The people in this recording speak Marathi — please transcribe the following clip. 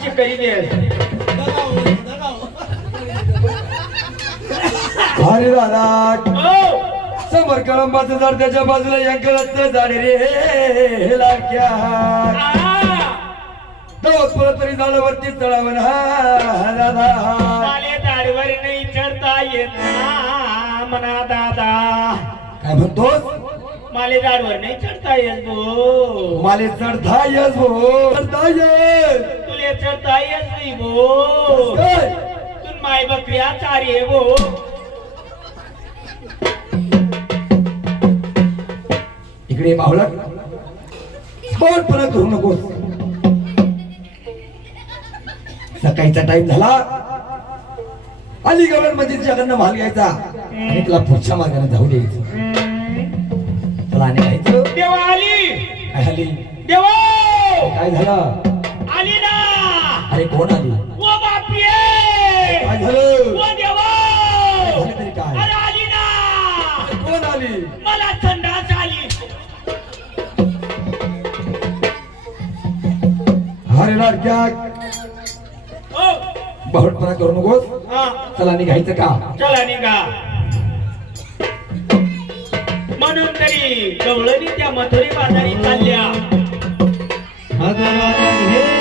काची करी दे अरे दादा ओ समोर कळंबाचं झाड त्याच्या बाजूला यांकळाचं झाड रे लाडक्या तरी झाडावरती चढावं हा दादा माले दाढीवर नाही चढता येत ना म्हणा दादा काय म्हणतोस माले दाढीवर नाही चढता येत भो माले चढता येस भो चढता येस तुले चढता येत नाही भो तू माय बकऱ्या चारी भो इकडे बावला पण परत करू नकोस सकाळीचा टाइम झाला अलीगड मंदिरच्याकडनं माल घ्यायचा आणि तुला पुढच्या मार्गाने जाऊ द्यायचं तुला आणि घ्यायचं देवा आली काय झाली देवा काय झालं आली ना अरे कोण आली ओ बापरे काय झालं ओ देवा झालं तरी काय अरे आली ना कोण आली मला संडास आली अरे लाडक्या ओ बहुटपणा करू नकोस हा चला निघायचं का चला निघा म्हणून तरी गवळणी त्या मथुरी बाजारी चालल्या हे